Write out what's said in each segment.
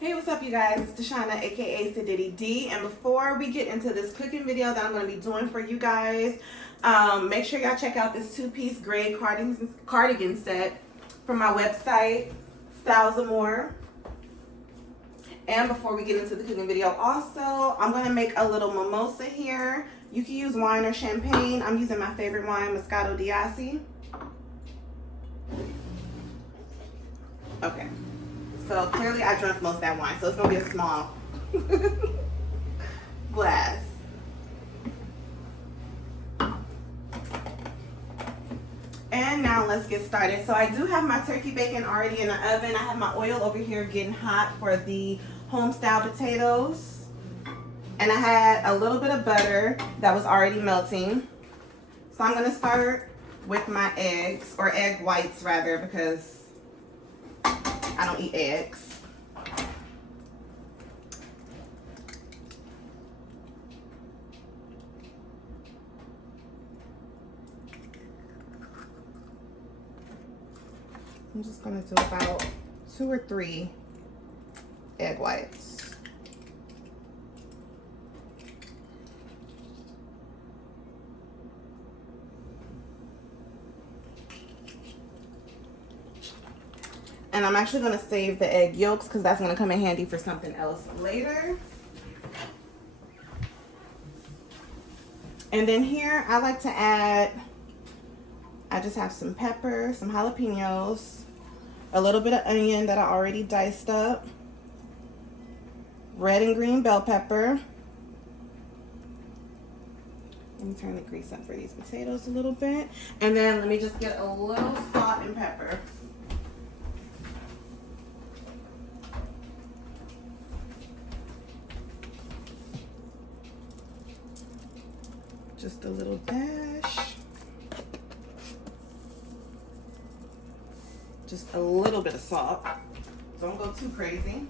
Hey, what's up, you guys? It's Deshauna, aka Sadiddy D. And before we get into this cooking video that I'm going to be doing for you guys, make sure y'all check out this two-piece gray cardigan set from my website, Styles and More. And before we get into the cooking video, also, I'm going to make a little mimosa here. You can use wine or champagne. I'm using my favorite wine, Moscato d'Asti. Okay. So clearly I drank most of that wine, so it's going to be a small glass. And now let's get started. So I do have my turkey bacon already in the oven. I have my oil over here getting hot for the home style potatoes. And I had a little bit of butter that was already melting. So I'm going to start with my eggs, or egg whites rather, because I don't eat eggs. I'm just going to do about 2 or 3 egg whites. And I'm actually going to save the egg yolks because that's going to come in handy for something else later. And then here I like to add, I just have some pepper, some jalapenos, a little bit of onion that I already diced up, red and green bell pepper. Let me turn the grease up for these potatoes a little bit. And then let me just get a little salt and pepper. Just a little dash. Just a little bit of salt. Don't go too crazy.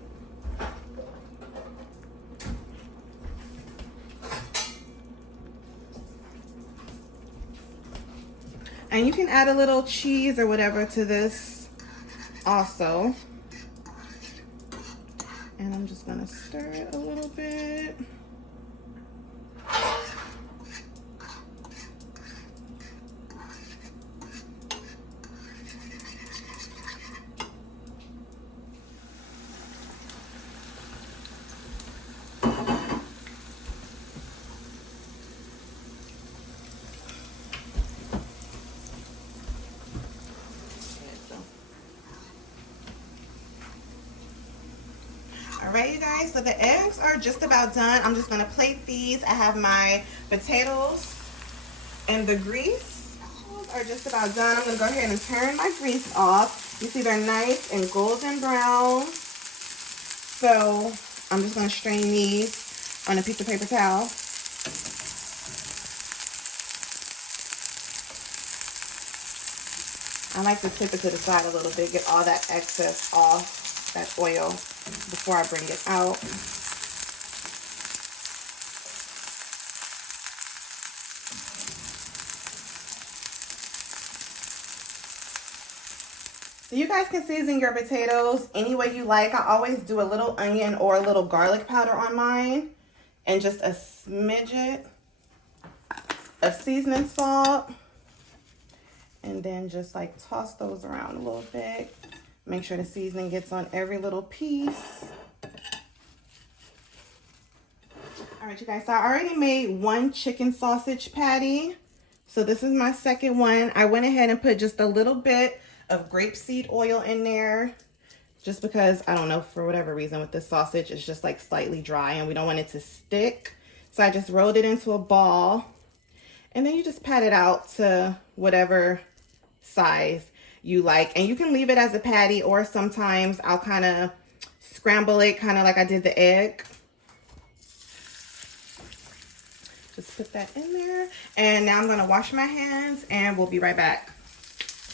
And you can add a little cheese or whatever to this also. And I'm just gonna stir it a little bit. Alright, you guys, so the eggs are just about done. I'm just going to plate these. I have my potatoes and the grease. Those are just about done. I'm going to go ahead and turn my grease off. You see they're nice and golden brown. So I'm just going to strain these on a piece of paper towel. I like to tip it to the side a little bit, get all that excess off, that oil, before I bring it out. So you guys can season your potatoes any way you like. I always do a little onion or a little garlic powder on mine, and just a smidget of seasoning salt. And then just like toss those around a little bit. Make sure the seasoning gets on every little piece. All right, you guys, so I already made 1 chicken sausage patty. So this is my second one. I went ahead and put just a little bit of grapeseed oil in there, just because, I don't know, for whatever reason with this sausage, it's just like slightly dry and we don't want it to stick. So I just rolled it into a ball, and then you just pat it out to whatever size you like. And you can leave it as a patty, or sometimes I'll kind of scramble it, kind of like I did the egg. Just put that in there. And now I'm going to wash my hands and we'll be right back.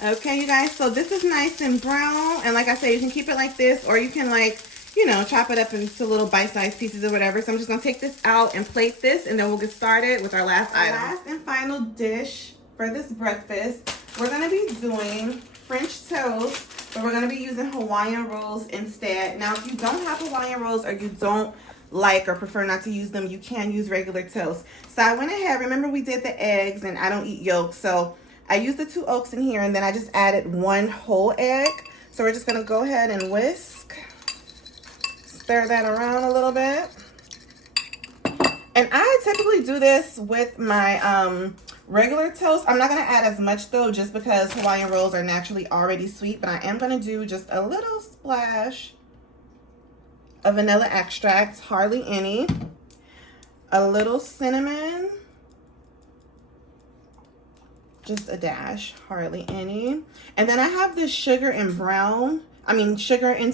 Okay, you guys, so this is nice and brown. And like I said, you can keep it like this, or you can, like, you know, chop it up into little bite-sized pieces or whatever. So I'm just going to take this out and plate this, and then we'll get started with our last item. Last and final dish for this breakfast, we're going to be doing French toast So we're going to be using Hawaiian rolls instead. Now, if you don't have Hawaiian rolls or you don't like or prefer not to use them, you can use regular toast. So I went ahead, remember we did the eggs and I don't eat yolks. So I used the 2 yolks in here and then I just added 1 whole egg. So we're just going to go ahead and whisk. Stir that around a little bit. And I typically do this with my regular toast. I'm not going to add as much though, just because Hawaiian rolls are naturally already sweet. But I am going to do just a little splash of vanilla extract, hardly any. A little cinnamon. Just a dash, hardly any. And then I have this sugar and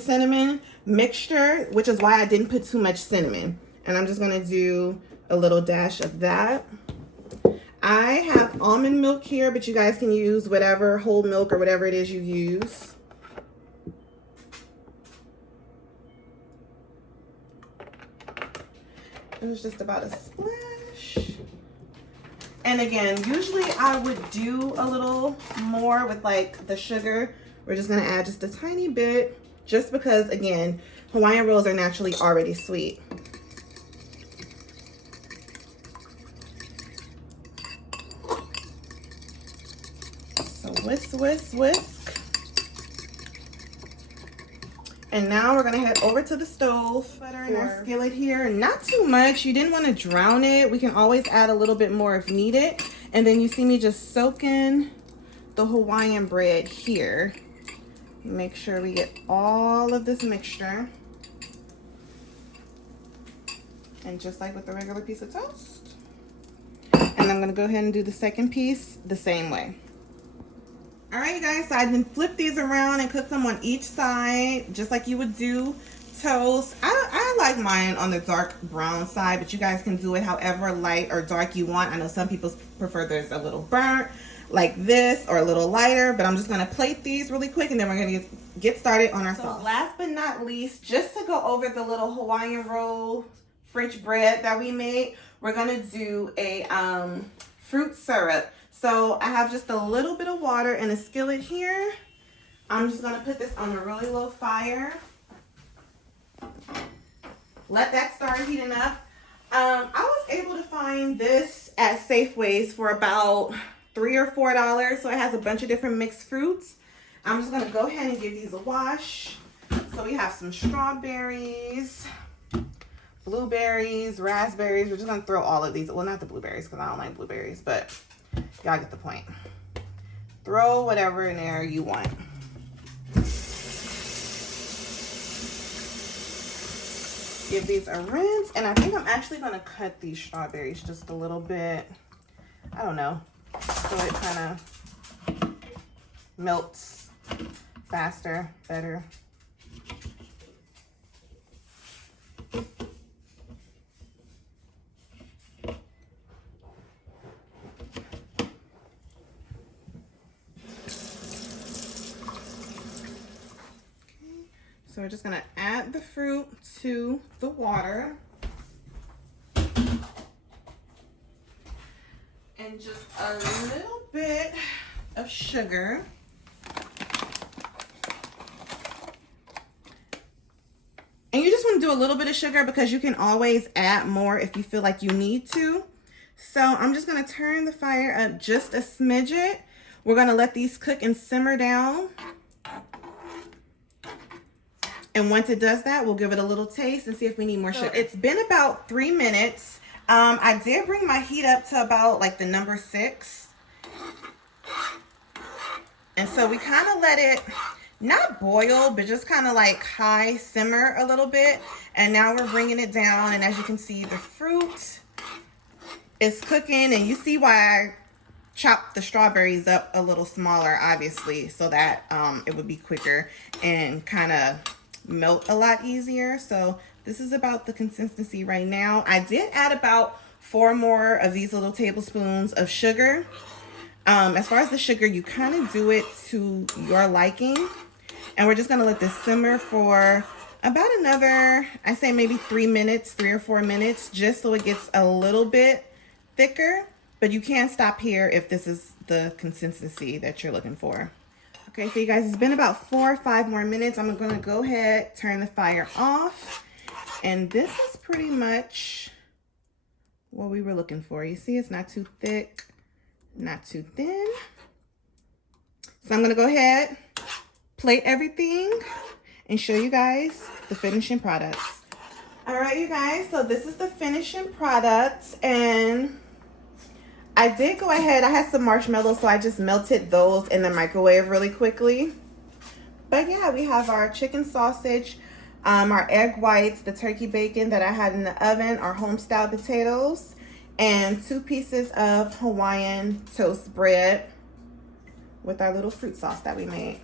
cinnamon mixture, which is why I didn't put too much cinnamon. And I'm just going to do a little dash of that. I have almond milk here, but you guys can use whatever, whole milk or whatever it is you use. It was just about a splash. And again, usually I would do a little more with like the sugar. We're just going to add just a tiny bit, just because again, Hawaiian rolls are naturally already sweet. Whisk, whisk, whisk. And now we're gonna head over to the stove. Butter in our skillet here, not too much. You didn't want to drown it. We can always add a little bit more if needed. And then you see me just soaking the Hawaiian bread here. Make sure we get all of this mixture. And just like with the regular piece of toast. And I'm gonna go ahead and do the second piece the same way. All right, you guys, so I then flip these around and cook them on each side, just like you would do toast. I like mine on the dark brown side, but you guys can do it however light or dark you want. I know some people prefer there's a little burnt like this or a little lighter, but I'm just gonna plate these really quick and then we're gonna get started on our sauce. Last but not least, just to go over the little Hawaiian roll French bread that we made, we're gonna do a fruit syrup. So I have just a little bit of water in a skillet here. I'm just gonna put this on a really low fire. Let that start heating up. I was able to find this at Safeways for about $3 or $4. So it has a bunch of different mixed fruits. I'm just gonna go ahead and give these a wash. So we have some strawberries, blueberries, raspberries. We're just gonna throw all of these. Well, not the blueberries because I don't like blueberries, but y'all get the point. Throw whatever in there you want. Give these a rinse. And I think I'm actually going to cut these strawberries just a little bit. I don't know. So it kind of melts faster, better. So we're just gonna add the fruit to the water. And just a little bit of sugar. And you just wanna do a little bit of sugar because you can always add more if you feel like you need to. So I'm just gonna turn the fire up just a smidget. We're gonna let these cook and simmer down. And once it does that, we'll give it a little taste and see if we need more sugar. It's been about 3 minutes. I did bring my heat up to about like the number 6. And so we kind of let it, not boil, but just kind of like high simmer a little bit. And now we're bringing it down. And as you can see, the fruit is cooking. And you see why I chopped the strawberries up a little smaller, obviously, so that it would be quicker and kind of melt a lot easier. So this is about the consistency right now. I did add about 4 more of these little tablespoons of sugar. As far as the sugar, you kind of do it to your liking. And we're just going to let this simmer for about another, I say maybe 3 minutes, 3 or 4 minutes, just so it gets a little bit thicker. But you can stop here if this is the consistency that you're looking for. Okay, so you guys, it's been about 4 or 5 more minutes. I'm gonna go ahead, turn the fire off. And this is pretty much what we were looking for. You see, it's not too thick, not too thin. So I'm gonna go ahead, plate everything, and show you guys the finishing products. All right, you guys, so this is the finishing product, and I did go ahead, I had some marshmallows, so I just melted those in the microwave really quickly. But yeah, we have our chicken sausage, our egg whites, the turkey bacon that I had in the oven, our home-style potatoes, and 2 pieces of Hawaiian toast bread with our little fruit sauce that we made.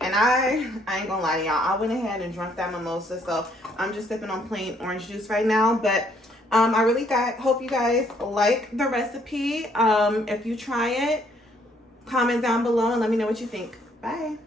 And I ain't gonna lie to y'all, I went ahead and drank that mimosa, so I'm just sipping on plain orange juice right now. But I really hope you guys like the recipe. If you try it, comment down below and let me know what you think. Bye.